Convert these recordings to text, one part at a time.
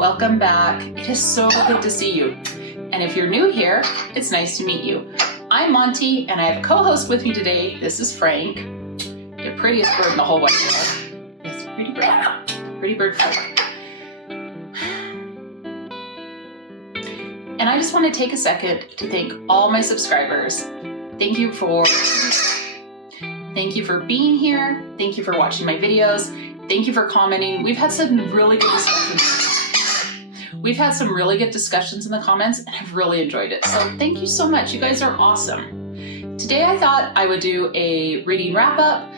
welcome back. It is so good to see you. And if you're new here, it's nice to meet you. I'm Monty, and I have a co-host with me today. This is Frank, the prettiest bird in the whole wide world. Yes, pretty bird. Pretty bird Frank. And I just want to take a second to thank all my subscribers. Thank you for being here. Thank you for watching my videos. Thank you for commenting. We've had some really good discussions. We've had some really good discussions in the comments, and I've really enjoyed it. So thank you so much. You guys are awesome. Today I thought I would do a reading wrap up.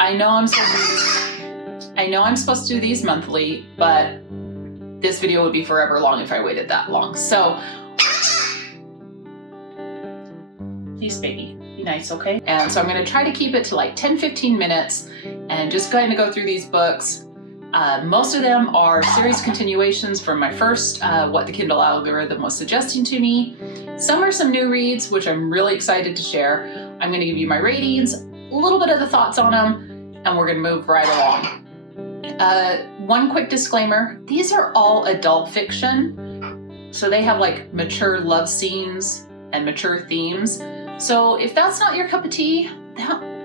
I know I'm supposed to do these monthly, but this video would be forever long if I waited that long. So please, baby, be nice, okay? And so I'm going to try to keep it to like 10-15 minutes and just kind of go through these books. Most of them are series continuations from my first what the Kindle algorithm was suggesting to me. Some are some new reads, which I'm really excited to share. I'm going to give you my ratings, a little bit of the thoughts on them, and we're going to move right along. One quick disclaimer, these are all adult fiction, so they have like mature love scenes and mature themes. So if that's not your cup of tea,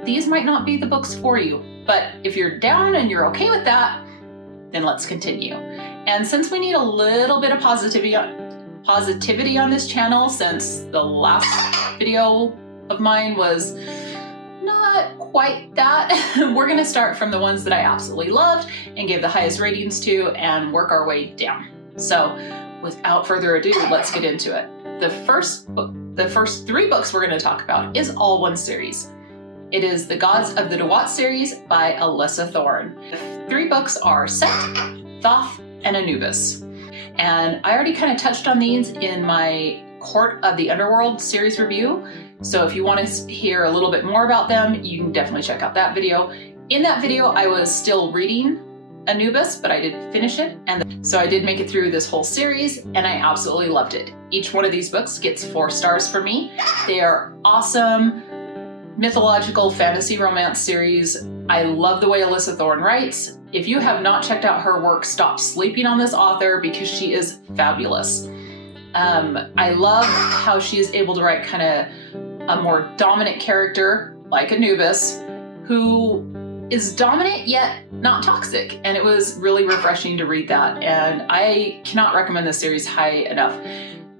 these might not be the books for you. But if you're down and you're okay with that, then let's continue. And since we need a little bit of positivity on this channel, since the last video of mine was not quite that, we're gonna start from the ones that I absolutely loved and give the highest ratings to and work our way down. So without further ado, let's get into it. The first three books we're gonna talk about is all one series. It is the Gods of the Duat series by Alyssa Thorne. The three books are Set, Thoth, and Anubis. And I already kind of touched on these in my Court of the Underworld series review. So if you want to hear a little bit more about them, you can definitely check out that video. In that video, I was still reading Anubis, but I did finish it. And so I did make it through this whole series, and I absolutely loved it. Each one of these books gets 4 stars from me. They are awesome mythological fantasy romance series. I love the way Alyssa Thorne writes. If you have not checked out her work, stop sleeping on this author because she is fabulous. I love how she is able to write kind of a more dominant character like Anubis, who is dominant yet not toxic. And it was really refreshing to read that. And I cannot recommend this series high enough.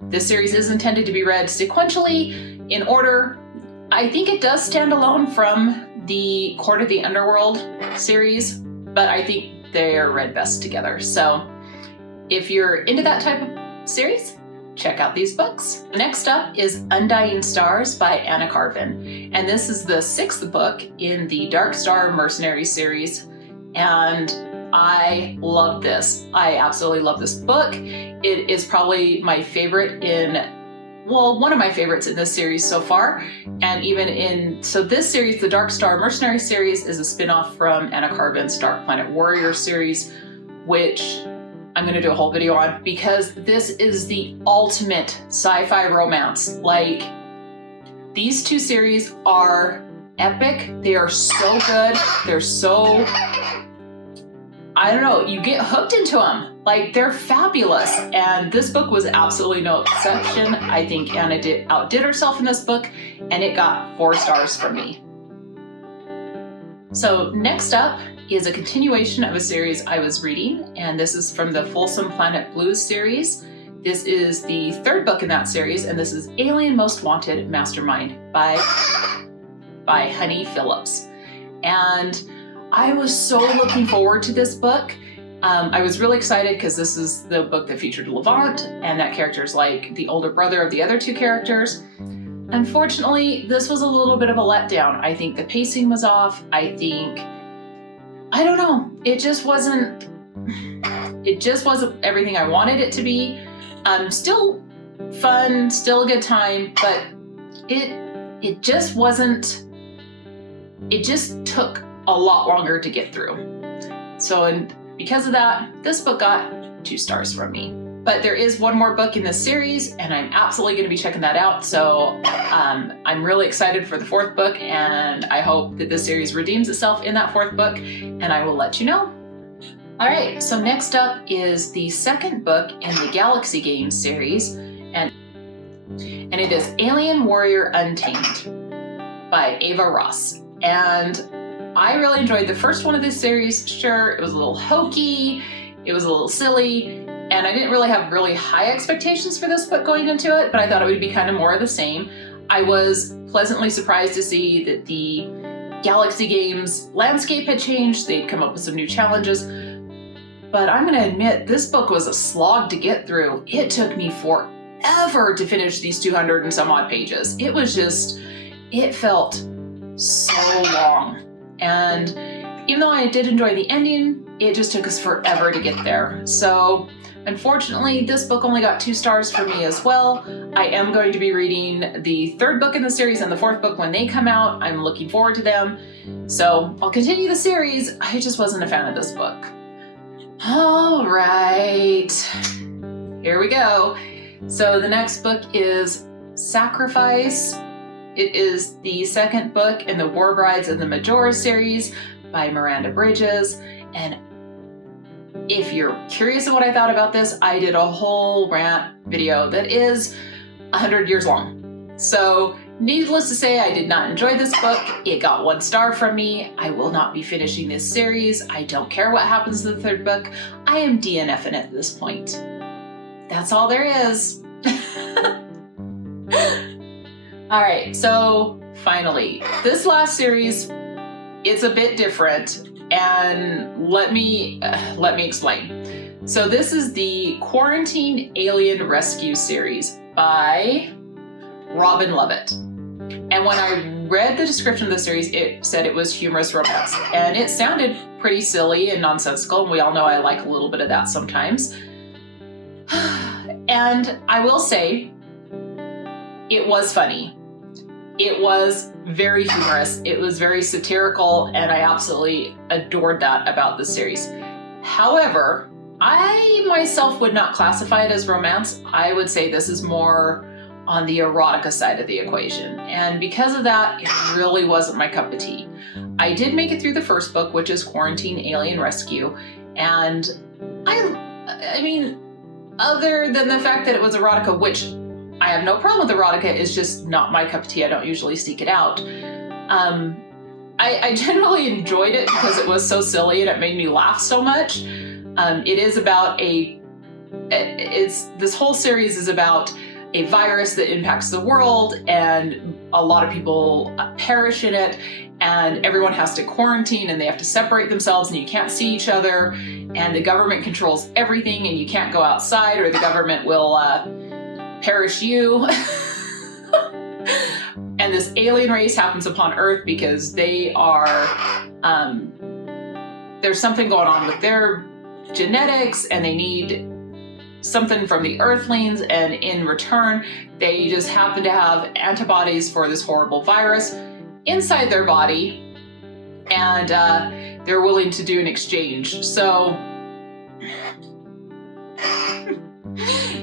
This series is intended to be read sequentially in order. I think it does stand alone from the Court of the Underworld series, but I think they are read best together. So if you're into that type of series, check out these books. Next up is Undying Stars by Anna Carvin. And this is the 6th book in the Dark Star Mercenary series. And I love this. I absolutely love this book. It is probably my favorite one of my favorites in this series so far. And so this series, the Dark Star Mercenary series, is a spin-off from Anna Carvin's Dark Planet Warrior series, which I'm gonna do a whole video on because this is the ultimate sci-fi romance. Like, these two series are epic. They are so good. They're so, I don't know, you get hooked into them. Like, they're fabulous. And this book was absolutely no exception. I think Anna outdid herself in this book, and it got 4 stars from me. So next up is a continuation of a series I was reading, and this is from the Folsom Planet Blues series. This is the 3rd book in that series, and this is Alien Most Wanted Mastermind by Honey Phillips. And I was so looking forward to this book. I was really excited because this is the book that featured Levant, and that character is like the older brother of the other 2 characters. Unfortunately, this was a little bit of a letdown. I think the pacing was off. I don't know. It just wasn't everything I wanted it to be. Still fun, still a good time, but it just took a lot longer to get through. So because of that, this book got 2 stars from me. But there is one more book in this series, and I'm absolutely going to be checking that out. So I'm really excited for the 4th book, and I hope that this series redeems itself in that 4th book, and I will let you know. All right, so next up is the second book in the Galaxy Games series, and it is Alien Warrior Untamed by Ava Ross. And I really enjoyed the first one of this series. Sure, it was a little hokey, it was a little silly, and I didn't really have really high expectations for this book going into it, but I thought it would be kind of more of the same. I was pleasantly surprised to see that the Galaxy Games landscape had changed. They'd come up with some new challenges. But I'm going to admit, this book was a slog to get through. It took me forever to finish these 200 and some odd pages. It was just, it felt so long. And even though I did enjoy the ending, it just took us forever to get there. So unfortunately, this book only got 2 stars for me as well. I am going to be reading the third book in the series and the fourth book when they come out. I'm looking forward to them. So I'll continue the series. I just wasn't a fan of this book. All right, here we go. So the next book is Sacrifice. It is the second book in the War Brides of the Majora series by Miranda Bridges. And if you're curious of what I thought about this, I did a whole rant video that is 100 years long. So needless to say, I did not enjoy this book. It got 1 star from me. I will not be finishing this series. I don't care what happens to the third book. I am DNFing at this point. That's all there is. All right, so finally, this last series, it's a bit different, and let me explain. So this is the Quarantine Alien Rescue series by Robin Lovett. And when I read the description of the series, it said it was humorous romance. And it sounded pretty silly and nonsensical, and we all know I like a little bit of that sometimes. And I will say, it was funny. It was very humorous. It was very satirical, and I absolutely adored that about the series. However, I myself would not classify it as romance. I would say this is more on the erotica side of the equation. And because of that, it really wasn't my cup of tea. I did make it through the first book, which is Quarantine Alien Rescue. And I mean, other than the fact that it was erotica, which I have no problem with erotica, it's just not my cup of tea. I don't usually seek it out. I generally enjoyed it because it was so silly and it made me laugh so much. It is about this whole series is about a virus that impacts the world, and a lot of people perish in it, and everyone has to quarantine and they have to separate themselves, and you can't see each other, and the government controls everything, and you can't go outside or the government will perish you. And this alien race happens upon Earth because they are, there's something going on with their genetics, and they need something from the Earthlings, and in return, they just happen to have antibodies for this horrible virus inside their body, and they're willing to do an exchange. So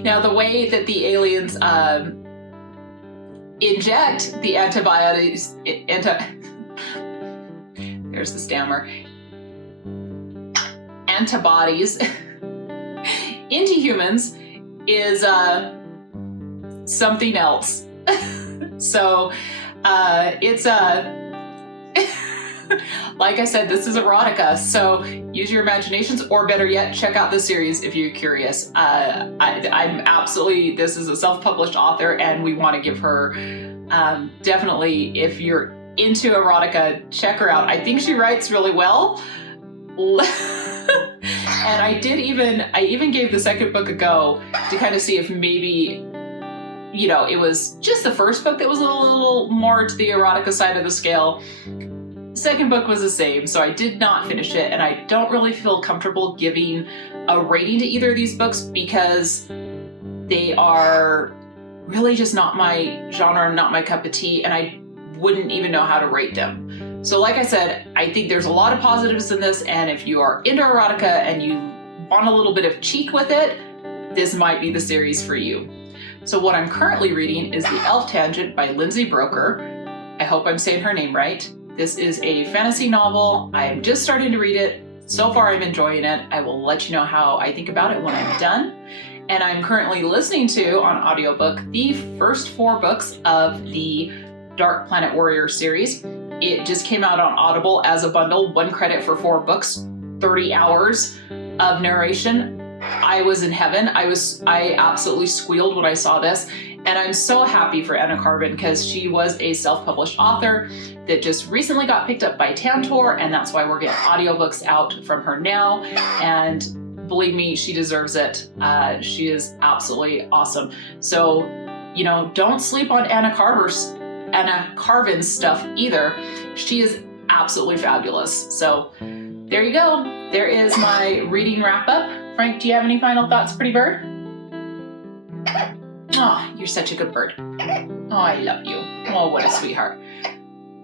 now the way that the aliens inject the antibodies, there's the stammer, antibodies into humans is something else. So it's like I said, this is erotica, so use your imaginations, or better yet, check out the series if you're curious. I'm absolutely, this is a self-published author, and we want to give her, definitely, if you're into erotica, check her out. I think she writes really well. And I even gave the second book a go to kind of see if maybe, you know, it was just the first book that was a little more to the erotica side of the scale. The second book was the same, so I did not finish it, and I don't really feel comfortable giving a rating to either of these books because they are really just not my genre, not my cup of tea, and I wouldn't even know how to rate them. So like I said, I think there's a lot of positives in this, and if you are into erotica and you want a little bit of cheek with it, this might be the series for you. So what I'm currently reading is The Elf Tangent by Lindsay Broker. I hope I'm saying her name right. This is a fantasy novel. I'm just starting to read it. So far, I'm enjoying it. I will let you know how I think about it when I'm done. And I'm currently listening to, on audiobook, the first 4 books of the Dark Planet Warrior series. It just came out on Audible as a bundle, 1 credit for 4 books, 30 hours of narration. I was in heaven. I absolutely squealed when I saw this. And I'm so happy for Anna Karvan because she was a self-published author that just recently got picked up by Tantor, and that's why we're getting audiobooks out from her now. And believe me, she deserves it. She is absolutely awesome. So, you know, don't sleep on Anna Karvan's stuff either. She is absolutely fabulous. So there you go. There is my reading wrap up. Frank, do you have any final thoughts, pretty bird? Oh, you're such a good bird. Oh, I love you. Oh, what a sweetheart.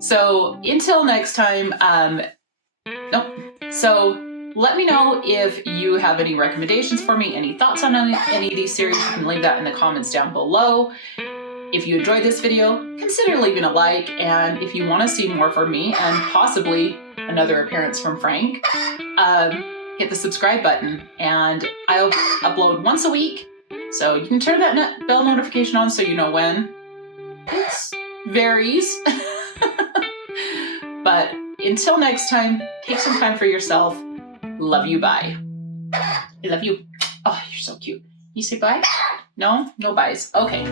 So until next time, So let me know if you have any recommendations for me, any thoughts on any of these series. You can leave that in the comments down below. If you enjoyed this video, consider leaving a like. And if you want to see more from me and possibly another appearance from Frank, hit the subscribe button. And I'll upload once a week. So you can turn that bell notification on so you know when. It varies. But until next time, take some time for yourself. Love you, bye. I love you. Oh, you're so cute. You say bye? No? No byes. Okay.